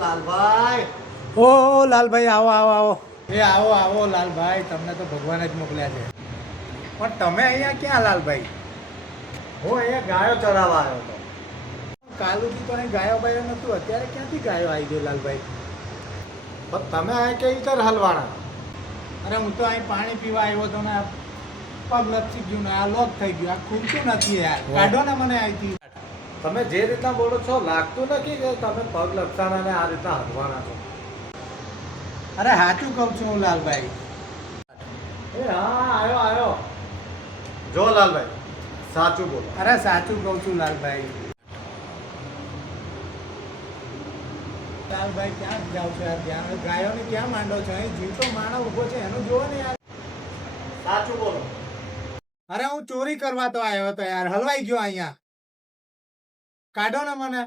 લાલભાઈ. ઓ લાલભાઈ આવો આવો આવો. એ આવો આવો લાલભાઈ, તમને તો ભગવાન જ મોકલ્યા છે. પણ તમે અહીંયા ક્યાં લાલભાઈ? હું અહીંયા ગાયો ચરાવવા આવ્યો હતો. કાલુથી તો અહીં ગાયો બાયો નતું, અત્યારે ક્યાંથી ગાયો આવી ગયો લાલભાઈ? પણ તમે અહીં કેવી રીતે હલવાના? અરે હું તો અહીં પાણી પીવા આવ્યો હતો ને પગ લપસી ગયું ને આ લોક થઈ ગયું, આ ખૂલતું નથી યાર. કાઢો ને મને અહીંથી. તમે જે રીતના બોલો છો લાગતું નથી કે તમે પગ લપસાના ને આ રીતના હલવાના છો. અરે સાચું કહું છું હું લાલભાઈ. એ હા આવ્યો આવ્યો. જો લાલભાઈ સાચું બોલો. અરે સાચું કહું છું લાલભાઈ. લાલભાઈ ક્યાં જાવ છો યાર? ત્યાં ગાયોને ક્યાં માંડો છો? અહીં જીવતો માણસ ઊભો છે એનું જોવો ને યાર. સાચું બોલો. અરે હું ચોરી કરવા તો આવ્યો હતો યાર, હલવાઈ ગયો અહીંયા. કાઢો ને મને.